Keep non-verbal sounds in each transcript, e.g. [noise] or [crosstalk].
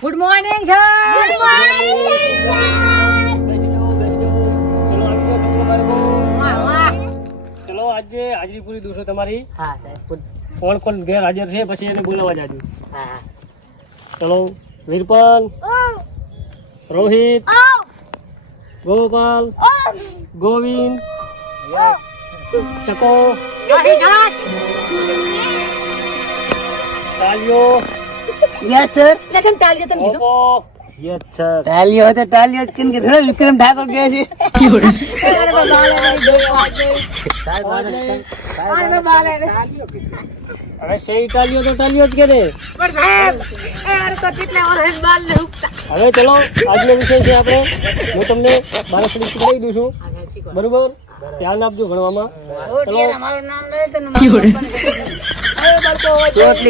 Good morning sir good morning. ચલો આજે હાજરી પૂરી છું તમારી. હા સાહેબ કોણ કોણ ગેર હાજર છે પછી એને બોલાવવા જાજો. હા ચલો વીરપલ રોહિત ગોપાલ ગોવિંદ ચકો તાલિયો યસ સર કેમ ટાળીઓ તમે કીધું? ઓપો યસ સર ટાલિયો હતો ટાલિયો કેમ કે થોડો વિક્રમ ઠાકોર ગયા છે. અરે તો સે તાલિયો જ કે રે પણ સાહેબ એ તો કેટલા વર્ષ બાલ ને ઉગતા હવે ચલો આજનો વિષય છે આપણે. હું તમને બાળકડી શીખવાડી દઉં છું. બરોબર? ધ્યાન આપજો ભણવામાં. ચલો. મારું નામ નહીં તો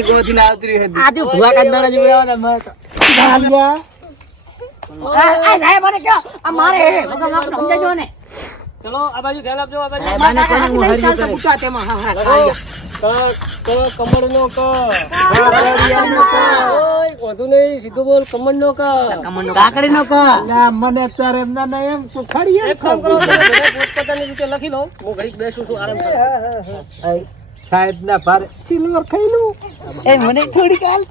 ગોથી ને આવતી રહી હતી. આજુ ભૂવા કાંદાડા જેવું આવવાના મળે તો. તાલિયા આ આ સાહેબ મને કહો, આ મારે હે. આપણે સમજાજો ને ચલો આ બાજુ ધ્યાન આપજો આ બાજુ. મારે કાકા હાથ નહીં ચાલતા ભૂકા તેમાં. હા, હા, લખો. હા. ક ક ક. ઓય વાંધો નહીં સીધું બોલ કમળનો ક. કાકડી નો કા. મને એમ સુખાડીએ એક કામ કરો પોતપોતાની રીતે લખી લો. હું ઘડીક બેસું છું આરામ કરો. સાહેબ ના ભારે સિલ્વર ખાઈલું. એ મને થોડીક હાલ.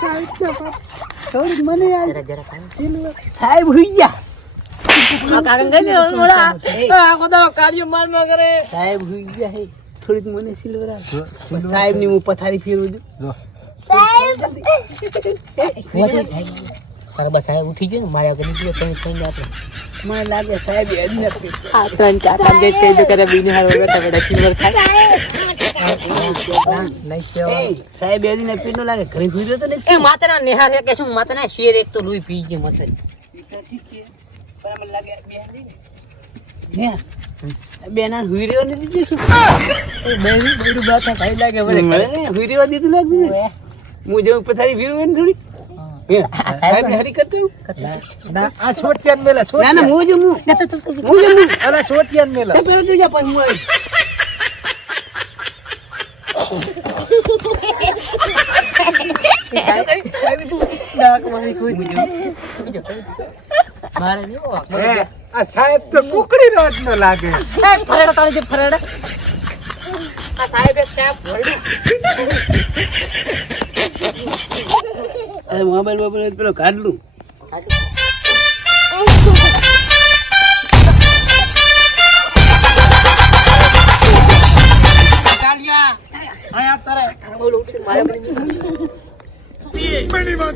સાહેબ ના ગયા. થોડીક મને હાલ સિલ્વર ઓળા. આ ખોદા કાર્યો માર માર કરે. સાહેબ હુઈ ગયા હે. થોડીક મને સિલ્વર સાહેબની હું પથારી ફેરવું છું. તારા સાહેબ ઉઠી ગયો મારા નીકળ્યો. તમે કઈ આપણે. મને લાગે સાહેબ આ ત્રણ ચાર પાંચ દે કરે બીને હાર બેઠા બેઠા સિલ્વર ખાય. એ, સાહેબ યાદ ને પીનો લાગે. ઘરે ફીર્યો તો ને એ માતાના નેહાર છે કે શું માતાના શેર એક તો લોહી પી ગયો મસે પણ મને લાગે ને ને બે ના હુઈ રહ્યો નથી દીધું બેરી બેરી બાતા ખાઈ લાગે મને હુઈ રહ્યો દીધું લાગતું ને? હું જેવું પથારી ફેરવું ને થોડી? છોટિયાન મેલા છોટિયાન મેલા તો પેલો તું જા પણ હું આવીશ. મારે જો હે આ સાહેબ તો કુકડી નો જ લાગે ફરેડ તાળી જે ફરેડ સાહેબ મોબાઈલ મોબાઈલ પેલો કાઢલું. આ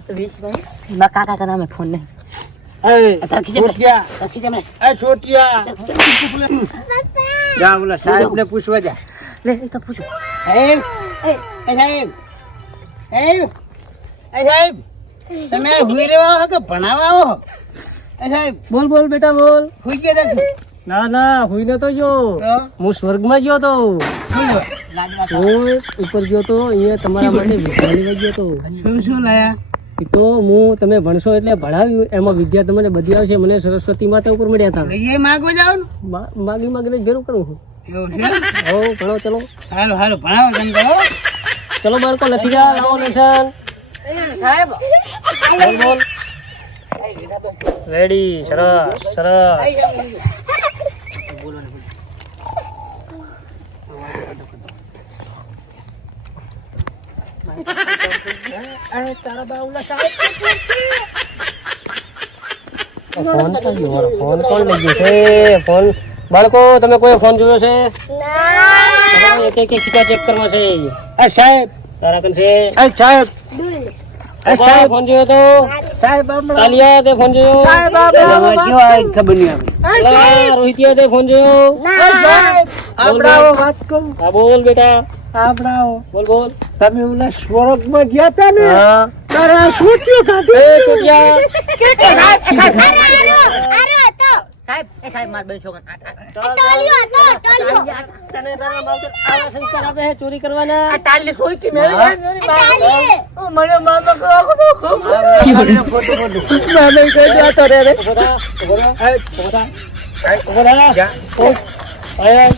તો વીસ ભાઈ ના કાકા કા નામે ફોન નહીં સાહેબ ને પૂછવા જા લે તો પૂછો સાહેબ સાહેબ સાહેબ સાહેબ તમે સાહેબ બોલ બોલ બેટા બોલ. હુઈ ગયા તા ના ના હુઈ નતો જો હું સ્વર્ગમાં ગયો તો. હું ઉપર ગયો તો અહીંયા તમારા માટે વિદ્યા ગયો તો. શું શું લાયા? તો હું તમે ભણશો એટલે ભણાવ્યું. એમાં વિદ્યા તમને બધી આવશે. મને સરસ્વતી માતા ઉપર મળ્યા હતા એ માગવા જાવ ને. માગી માગીને ભેરું કરું છું. એવું છે હો ભણો ચલો. હાલો હાલો ભણાવો તમે કરો ચલો બાળકો લખી જાઓ લાવો નિશાન. સાહેબ બોલ બોલ. રેડી સરસ સરસ ફોન તો ગયો ફોન કોણ લઈ ગયો છે ફોન બાળકો તમે કોઈ ફોન જોયો છે તમારે એક એક સિક્કા ચેક કરવા છે એ સાહેબ તારા કન છે એ સાહેબ એ સાહેબ ફોન જોયો તો સાહેબ કાલિયા તે ફોન જોયો? સાહેબ આવે ખબર નહીં આપણી રોહિતિયા તે ફોન જોયો? આપણે વાત કહું હા બોલ બેટા. આપણે બોલ બોલ. તમે ઓલા સ્વર્ગમાં ગયા તા ને? હા. તારે આ એ ચોટિયા સાહેબ એ સાહેબ માર બે છોકરા આ- આ- તને તારા માવતર આવા સંસ્કાર આપે છે ચોરી કરવાના આ તાલી સોઈથી મેળી જાય ને મારી બા. ઓ, મને માર બકરો આખો ખોટું ખોટું મને કહી દેતો રે રે ઊભો થા, ઊભો થા, ઊભો થા. ઊભો રહે. ઉઠ. આય, આય.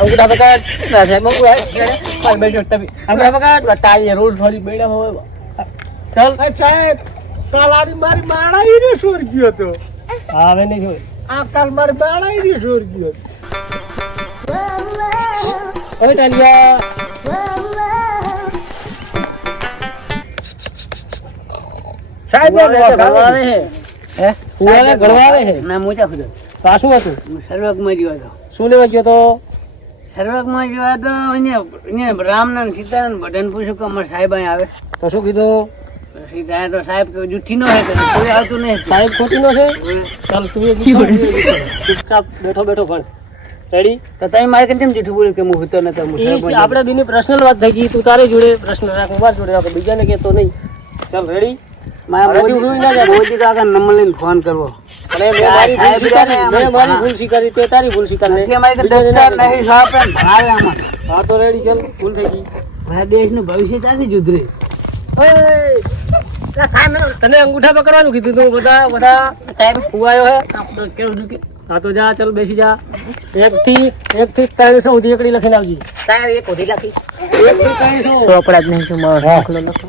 અંગૂઠા પકડ. ના, સાહેબ, અંગૂઠા. હાલ, બેઠો તમે. અંગૂઠા પકડ. બતાવીએ, રોડ થોડી બેડા હોય. ચાલ એ સાહેબ કાલ આની મારી માણા ઈ રહ્યો સોર ગયો તો હા નહીં જોઈ. આ કાલ મારી માણા ઈ રહ્યો ગયો. હવે ચાલ્યા. સાહેબ આવે છે હે? કુવાને ઘડવા આવે? છે? ના મોટા ખુદો? તો શું હતું? હું સર્વકમાં ગયો હતો. શું લેવા ગયો તો? સર્વકમાં ગયો હતો અહીંયા અહીંયા રામના ને સીતારામ બધાને પૂછ્યું કે અમારા સાહેબ અહીં આવે. તો શું કીધું? તો સાહેબ કે જુઠ્ઠી નો હે કોઈ આવતું નહીં. સાહેબ ખોટી નો છે? ચાલ તું એ ચૂપચાપ બેઠો બેઠો ભણ. રેડી તો તમે મારે કેમ બોલ્યું કે હું હતો સાહેબ બન્યો. આપણે બેની પર્સનલ વાત થઈ ગઈ તું તારી જોડે પ્રશ્ન રાખ મારા જોડે રાખો બીજાને કહેતો નહીં. ચાલ રેડી મારા મોદી ઊભી ના જાય. મોદી તો આગળ નંબર લઈને ફોન કરવો. મારી ભૂલ સ્વીકારી તે તારી ભૂલ સ્વીકાર. ના હા તો રેડી ચાલ ભૂલ થઈ ગઈ. દેશનું ભવિષ્ય ક્યાંથી સુધરે તને અંગૂઠા પકડવાનું કીધું તું બધા બધા ટાઈમ ફુવાયો હે. હા તો જા ચાલ બેસી જા. એક થી એક થી ત્રણસો સુધી એકડી લખી લાવજી સાહેબ એક ઓધી લખી. એક થી જ નહીં મારો દાખલો લખો.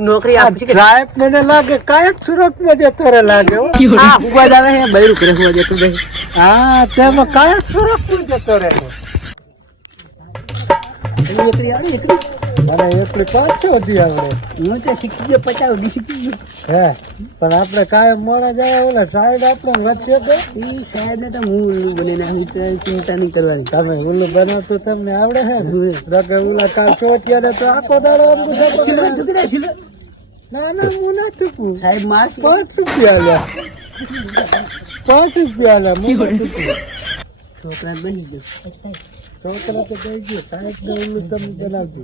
નોકરી આપી છે સાહેબ મને લાગે કાયક સુરતમાં જતો રે લાગે હો. હા ઊભા આવે બૈરું કરે જતું હા તેમાં કાયક સુરતમાં જતો રહે મને એટલી પાંચસો દી આવડે. હું તો શીખી ગયો પચાવ સુધી શીખી ગયો. હે પણ આપણે કાયમ મોડા જાય ઓલા સાહેબ આપણે વચ્ચે તો એ સાહેબ ને તો હું ઉલ્લુ ચિંતા નહીં કરવાની. તમે ઓલું બનાવતો તમને આવડે હે? રગે ઓલા કાલ ચોટિયા તો આખો દાડો આમ બધા. ના ના હું ના ચૂકું. સાહેબ મારશે પાંચ રૂપિયા લ્યા પાંચ રૂપિયા લ્યા. છોકરા બની ગયો. છોકરા તો કહી ગયો સાહેબ ને તમે બનાવજો.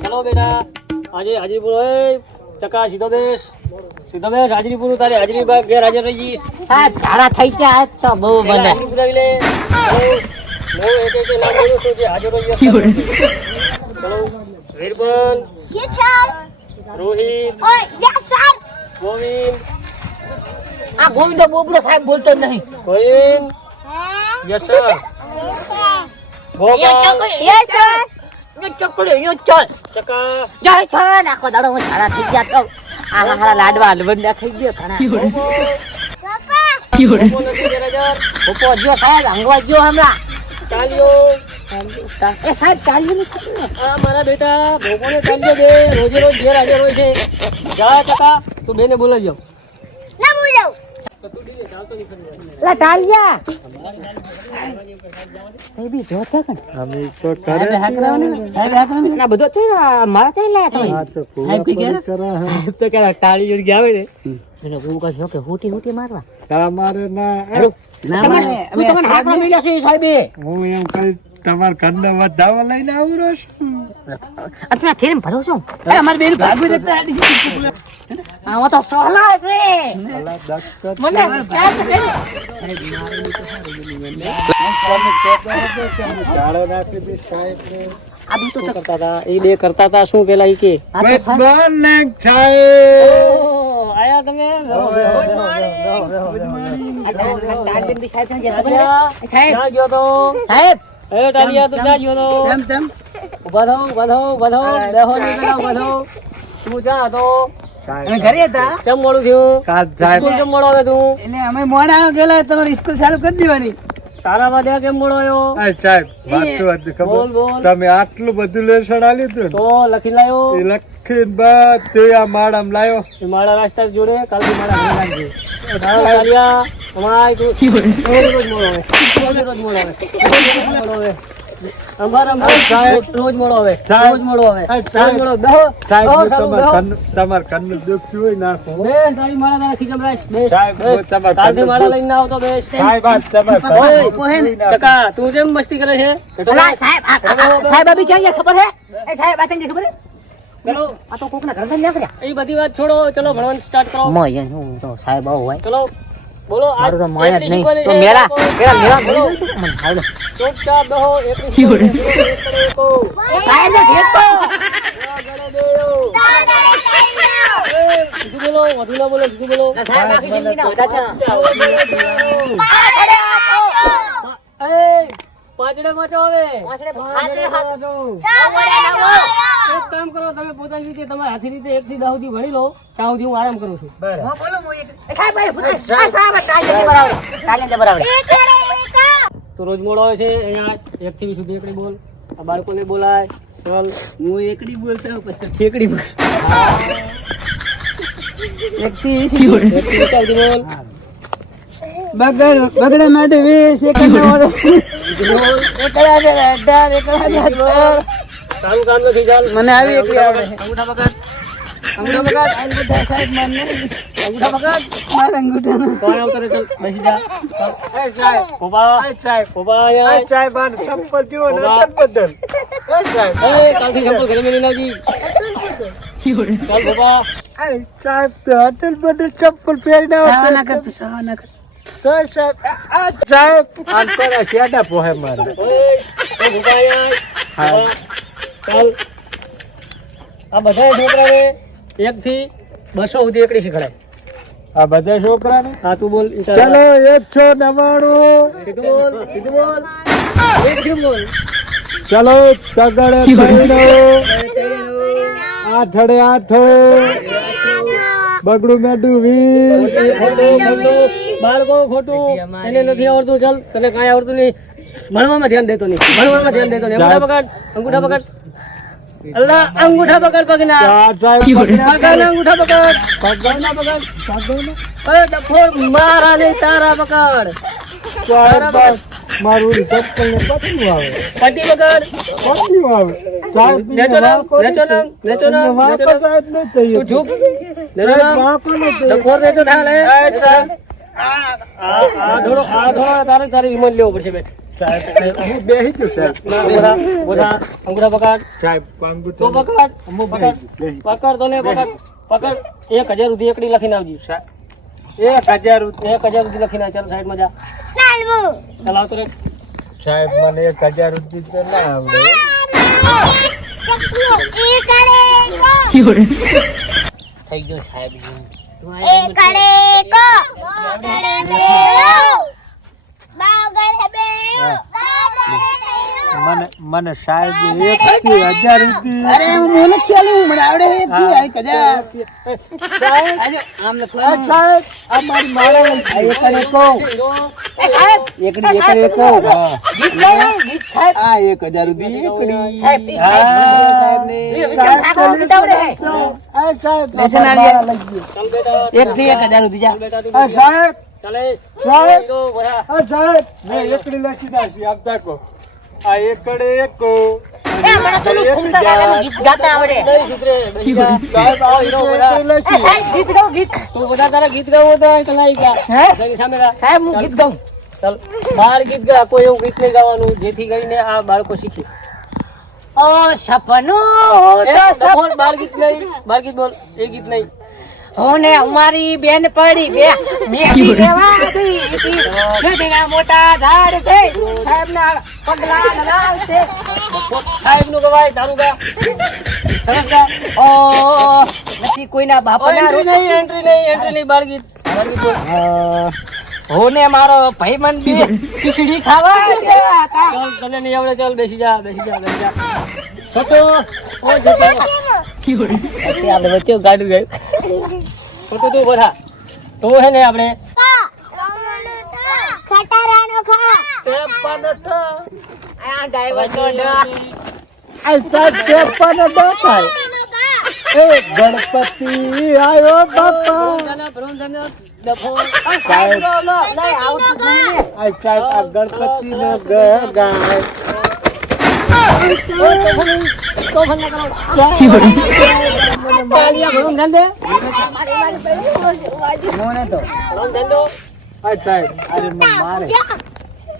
ચલો બેટા. આજે હાજરી હોય ચકા સીધો બેસ. સીધો બેસ હાજરી પૂરું તારી હાજરી બાદ ઘેર હાજર રહી જઈશ સાહેબ ઝાડા થઈ ગયા તો બહુ પુરાવી લે. બહુ હું એક છું? હાજર રહી [laughs] ચલો વીરબન રોહિત. ગોવિંદ. આ ગોવિંદ બોબડો સાહેબ બોલતો જ નહીં. ગોવિંદ. ચલ. ચકા. જય છે દાડો હું ઝાડા થઈ ગયા તો. આ હારા લાડવા હલવંડા ગયો ઘણા. જો સાહેબ હંગવા ગયો હમણાં. તાલીઓ એ સાહેબ ચાલ્યું આ મારા બેટા ભોગોને ચાલ્યો છે. રોજે રોજ ઘેર હાજર હોય છે. જા ચકા. તું બેને બોલાવી જાવ લા ટાલિયા એ બી જો છે કણ? અમે તો સાહેબ કરે હાથ ને? સાહેબ કરાવવાની ને? ના બધો છે ને, મારા ચાઈ લાયા તમે. સાહેબ કઈ પૂરા ગયા? કરે હે. સાહેબ તો કે તાળી જોડી આવે ને. એટલે હું કહ્યું કે હુટી હુટી મારવા. તમારે ના ના મારે. અમે તમને સાહેબ મળ્યા છે સાહેબે. હું એમ કઈ તમારા ઘરનો વધાવો લઈને આવરો છું. અત્યારે થેરીમ ભરો છો? એ અમારે બેન ભાગવું દેખતા આડી છે. આમાં તો સહલા છે અલા દત્ત મને ખ્યાલ છે. જાળો નાખી દે સાહેબ ને આ બી તો શું કરતા હતા એ બે કરતા હતા શું પેલા ઈ કે આ તો સાહેબ મોર્નિંગ સાહેબ ઓહ, આયા તમે બેહો, બેહો, બેહો, બેહો, બેહો, બેહો. આ ટા- આ ટાલિયન બી સાહેબ છે, ખબર છે? સાહેબ ક્યાં ગયો તો સાહેબ એ ટાલિયા તું ક્યાં ગયો તો તેમ તેમ ઊભા થાઓ ઊભા થાઓ ઊભા થાઓ બેહો નહીં પેલા ઊભા થાઓ તું ક્યાં હતો અમે ઘરે હતા? ચમ મોડું થયું? સ્કૂલ કેમ મોડો આવે તું? એટલે અમે મોડા ગયેલા તમારી સ્કૂલ ચાલુ કરી દેવાની. તારા વાદે કેમ મોડો આવ્યો? સાહેબ વાતું ખબર. તમે આટલું બધું લેસણ આલ્યું હતું તો લખી લાયો? લખી બધું આ માળામાં લાયો. એ મારા જોડે કાલે માળા ઘરે લાગજે ટાલિયા અમાય તું. [laughs] રોજ મોડો આવે. રોજ રોજ મોડો આવે. રોજ રોજ રોજ તમારા. કન્નું- હોય નાખો. તારી માળા તારા રાખ. તમારા માળા લઈને સાહેબ આ તમારા તું. જેમ મસ્તી કરે છે અલા, સાહેબ આ- આ- આ- સાહેબ આ બી ખબર હે એ સાહેબ આ ક્યાં ખબર હે ચલો. આ તો કોકના ઘર નીકળ્યા એ બધી વાત છોડો. ચલો ભણવાનું સ્ટાર્ટ કરો. મોય હું તો સાહેબ આવો હોય. ચલો. બોલો મારું તો માયા જ નહીં. તો. મેળા મને આવડે એકો. ને બોલો વધુ ના બોલો બોલો. છે. એ, પાંચડે હવે કામ કરો તમે પોતાની રીતે તમારી હાથી રીતે એક થી દસ સુધી ભણી લો. ત્યાં સુધી હું આરામ કરું છું. સાહેબ કાલે કાલે બરાબર તો રોજ મોડો હોય છે અહીંયા એક થી વીસ સુધી એકડી બોલ. આ બાળકોને બોલાય ચલ હું એકડી બોલતો પછી ઠેકડી બોલ. એક થી વીસ બોલ. બગડ બગડે માટે વીસ એકડ બોલ. એકડા દે અઢાર એકડા દે અઢાર. સારું કામ નથી ચાલ. મને આવી એકડી આવડે અંગૂઠા પકડ. સાહેબ મને નહીં. અંગૂઠા પકડ મારા અંગૂઠાનો. કોણ આવતો રે ચાલ બેસી જા ચાલ. ઊભા. ઊભા અહીંયા. ચપ્પલ જુઓ ને ઊભા. બદલ એ, કાલથી ચંપલ ઘરે મેલી લાવજી ચાલ ઊભા. સાહેબ તો હોટલ બધું ચપ્પલ પહેરીને સાવા ના આવશે. કર તું, સાવા ના કર. તો સાહેબ આ- આ સાહેબ આમ પેલા શેડા પોહે મારે ઓય, ચાલ ઊભા અહીંયા. ઊભા. ચાલ આ બધા છોકરાને એક થી બસો સુધી એકડી શીખડાય આ બધા છોકરાને? હા તું બોલ ચલો એકસો નવાણું. સીધું બોલ સીધું બોલ. એક બોલ. ચલો તગડે તૈણો. આઠડે આઠો. બગડું મેડું વીસ. બાળકો ખોટું. એને નથી આવડતું ચાલ. તને કાંઈ આવડતું નહીં. ભણવામાં ધ્યાન દેતો નહીં. ભણવામાં ધ્યાન દેતો નહીં. અંગૂઠા પકડ અંગૂઠા પકડ. અલ્લા અંગૂઠા પકડ પગના. પગના અંગૂઠા પકડ પગના પકડ અરે ડફોર મારા નહીં તારા પકડ મારું ચપ્પલ ને પતલું આવે પટ્ટી પકડ પતલું આવે સાહેબ નેચો નામ નેચો. નામ નેચો નામ નેચો સાહેબ નહીં થયું. તું ઝૂક નેચો નામ. ડફોર નેચો થાય લે સાહેબ, સાહેબ, આ આ થોડો આ થોડો તારે તારી રિમોટ લેવો પડશે બેટ સાહેબ, હું બેસી ગયો સાહેબ બધા બધા અંગૂઠા પકડ સાહેબ તો અંગૂઠો પકડ અમુક પકડ બેસી. પકડ તો ને પકડ પકડ એક હજાર સુધી એકડી લખીને આવજી એક હજાર રૂપિયા એક હજાર સુધી લખીને આવ. ચાલ સાઈડમાં જા ચાલ આવતો રે સાહેબ મને એક હજાર રૂપિયા તો ના આવડે થઈ ગયો સાહેબ મને મને સાહેબ એક થી હજાર રૂપિયા. અરે હું મને ખ્યાલ હું મને આવડે હે. એકથી આ કજા આજે આમ આ સાહેબ. આ મારી માળા આ એક અને કો એ સાહેબ એકડી એકો. ગીત ગાઓ, ગીત સાહેબ. આ એક હજાર રૂપિયા એકડી. સાહેબ આવડે હે. આ સાહેબ લેસન ગયો. ચાલ બેટા એક થી એક હજાર સુધી જા. સાહેબ. બાર ગીત ગા કોઈ એવું ગીત નહીં ગાવાનું જેથી કરીને આ બાળકો શીખે. ઓ સપનું. બાર ગીત નહીં બાર ગીત બોલ એ ગીત નહીં. હું ને અમારી બેન પડી બે. મેકી ગઈ હતી. નદીના મોટા ઝાડ છે. સાહેબના પગલા લાલ છે. સાહેબનું ગવાય તારું ગા. સરસ ગા. ઓ નથી કોઈના બાપના એન્ટ્રી નહીં એન્ટ્રી નહીં એન્ટ્રી નહીં બાળગી હોને મારો ભાઈ મન બે ખીચડી ખાવા ચાલ તને નહીં આવડે ચાલ બેસી જા બેસી જા બેસી જા. છોટો ઓ છોટો. અત્યારે આપણે વચ્ચે ગાડું ગયું. છોટું તું બધા તો હે ને આપણે ખટારાનો ડ્રાઈવર તો. આ ત્રેપન અઠા થાય. એ ગણપતિ આયો બાપા ગણપતિ નો ગાય તાળીયા ભરું ધ્યાન દે મોને તો ભરું ધ્યાન દો આ સાહેબ આજે મને મારે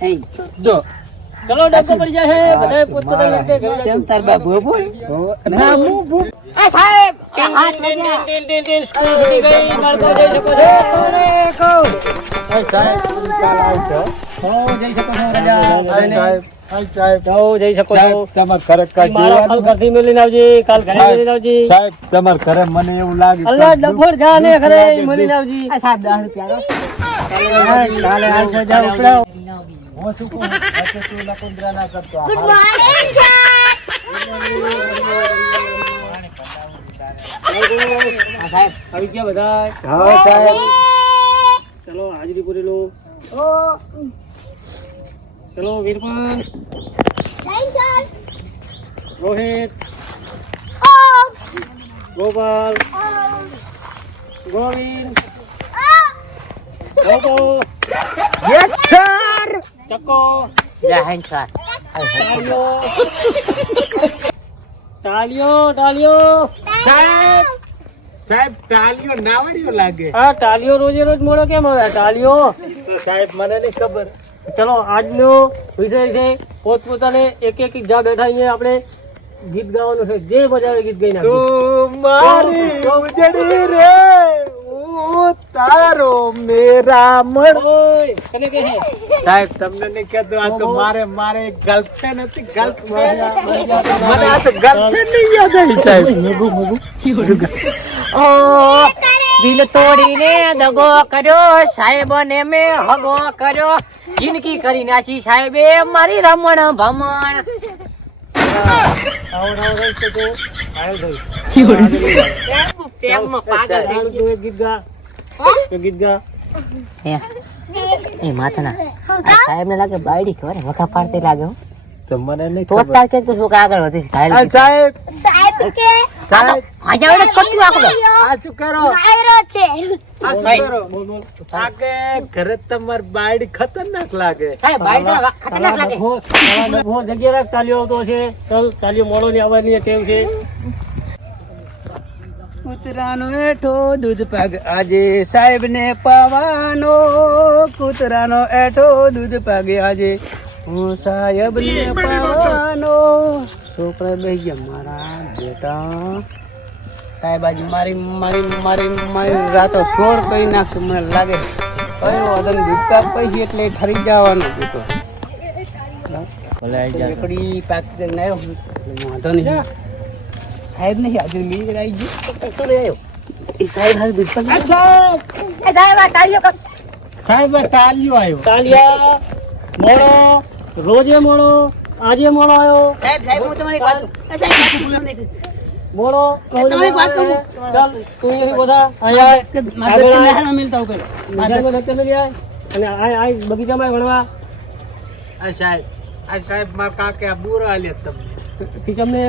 હે દો ચલો ડબ્બો પડી જાય છે બધાએ પોતપોતાની રીતે ઘરે તેમ જજો. તાર બાબુ બોલ ના હું ભૂખ એ સાહેબ હાથ લાગ્યા. ટીન, ટીન, ટીન, સ્કૂલ છૂટી ગઈ બાળકો જઈ શકો છો એ સાહેબ કાલ આવશે હો જઈ શકો છો રજા સાહેબ સાહેબ હો જઈ શકો છો. સાહેબ તમારે ખરે કાંઈ મારા ફલ ઘરથી આવજે કાલ ઘરે મેળીને આવજે. સાહેબ તમારે ઘરે મને એવું લાગે અલ્લાહ ડફોર જા ને ઘરે મળીને આવજે. આ સાહેબ દસ રૂપિયા કાલે આવશે જાવ ઉપડાવ હું શું કહું? વચ્ચે તું નકુંદરા ના કરતો. આ આ સાહેબ આવી ગયા બધા? હા સાહેબ. ચલો હાજરી પૂરી લો. ચલો વીરપન રોહિત ગોપાલ ગોવિંદ ગોપો ચક્કો જય હિન્દ સર તાળીઓ તાળીઓ તાળીઓ સાહેબ સાહેબ તાલીઓ નાવડીઓ લાગે આ તાળીઓ રોજે રોજ મળો કેમ હવે તાળીઓ તો સાહેબ મને નહીં ખબર ચલો આજનો વિષય છે પોતપોતાને એક એક જા બેઠા અહીંયા આપણે ગીત ગાવાનું છે. જે મજા ગીત ગાઈ નાખ્યું તું મારી રે તારો મેરા મણ કને કે સાહેબ તમને નહીં કહેતો આ તો મારે મારે ગર્લફ્રેન્ડ હતી ગર્લફ્રેન્ડ મને આ તો ગર્લફ્રેન્ડ નહીં યાદ આવી સાહેબ. ઓ. દિલ તોડીને દગો કર્યો સાહેબ ને મેં હગો કર્યો. જિંદગી કરી નાખી સાહેબે મારી રમણ ભમણ. એ સાહેબ ને લાગે બાયડી ખબર વખા પાડતી લાગે તો મને નહીં તો કે તું શું આગળ વધી. સાહેબ. સાહેબ કે સાહેબ? આજે હવે કટું આ શું કરો? આયરો છે. આ શું કરો? આ ઘરે તમાર બાયડી ખતરનાક લાગે. સાહેબ બાયડી ખતરનાક લાગે. ડફો, જગ્યા રાખ તાલીઓ આવતો છે. ચાલ તાલીઓ મોડો ની આવવાની ટેવ છે. કૂતરાનો એઠો દૂધ પાગ આજે સાહેબ ને પાવાનો. કૂતરાનો એઠો દૂધ પાગે આજે. હું સાહેબ ને પાવાનો. છોકરા બે ગયા. મારા બેટા. સાહેબ આજે મારી મારી મારી મારી રાતો ફ્લોર કરી નાખશું મને લાગે. કયો વાંધો નહીં પછી એટલે ખરી જવાનું હતું એકડી પાક ના વાંધો નહીં. સાહેબ નહીં આજે મેળ આવી ગયો. આવ્યો? એ સાહેબ દૂધ સાહેબ ટાલિયો આવ્યો. તાલિયા મોડો રોજે મોડો આજે મોડો આવ્યો સાહેબ સાહેબ હું વાત તમને. વાત કહું. ચાલ તું અહીંયાથી બધા અહીંયા મારા દત્તને મિલતા હું પહેલા. મારા નિશાળમાં આય અને બગીચામાં ભણવા આ સાહેબ આ સાહેબ માર કાકે આ બુરા આલ્યા તમને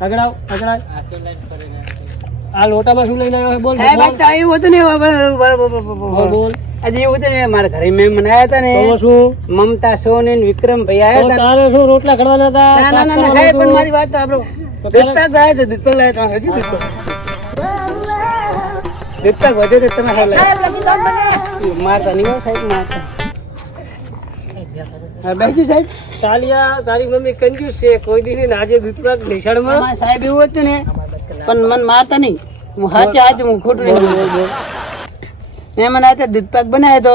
આગળ આવ આ લોટામાં શું લઈને આવ્યો બોલ સાહેબ બોલ તો એવું હતું ને બોલ બોલ આજે એવું ને મારા ઘરે મહેમાન આવ્યા હતા ને. શું? મમતા સોની ને વિક્રમ ભાઈ તો આવ્યા હતા. તારે શું રોટલા ખડવાના હતા? ના ના ના સાહેબ પણ મારી વાત તો આપણો દૂધપાક ગયા હતા દીપક લાવ્યા હતા હજી દીપક દીપક વધે તો તમે હાલ સાહેબ. મારતા નહીં સાહેબ મારતા. હા સાહેબ. તાલિયા તારી મમ્મી કંજૂસ છે. કોઈ દી ને આજે દૂધપાક નિશાળમાં સાહેબ એવું હતું ને પણ મન મારતા નહીં. હું હાચે હાચે હું ખોટું નહીં. મેં મને હાથે દૂધપાક બનાવ્યો તો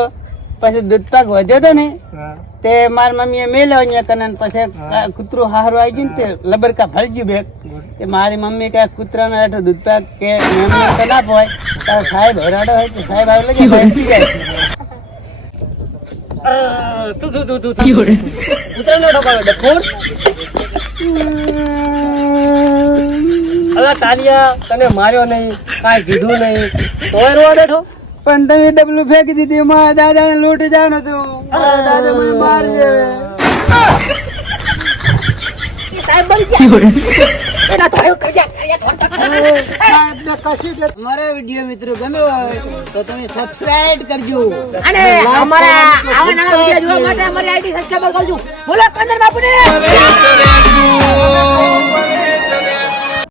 પછી દૂધપાક વધ્યો તો ને તે મારી મમ્મીએ મેલ્યો અહીંયા કને પછી કૂતરું હારું આવી ગયું ને તે લબરકા ફરી ગયું બેગ તે મારી મમ્મી કે આ કૂતરાનો હેઠો દૂધપાક કે મેમને તો ના પોય તારો સાહેબ હરાડો હોય તો સાહેબ આવે લગે જાય આ, તું તું તું તું તું. ઠોકાવે ડફોડ અલા તાલિયા તને માર્યો નહીં કાંઈ કીધું નહીં. તોય રોવા બેઠો? પણ તમે ડબલું ફેંકી દીધી મારા દાદાને લૂંટી જવાનું હતું મારા દાદા મને સાહેબ એના તક. અમારા વીડિયો મિત્રો ગમ્યો હોય તો તમે સબસ્ક્રાઇબ કરજો. અને અમારા આવા નવા વીડિયો જોવા માટે અમારી આઈડી સબસ્ક્રાઇબ કરજો. બોલો કંદર બાપુને.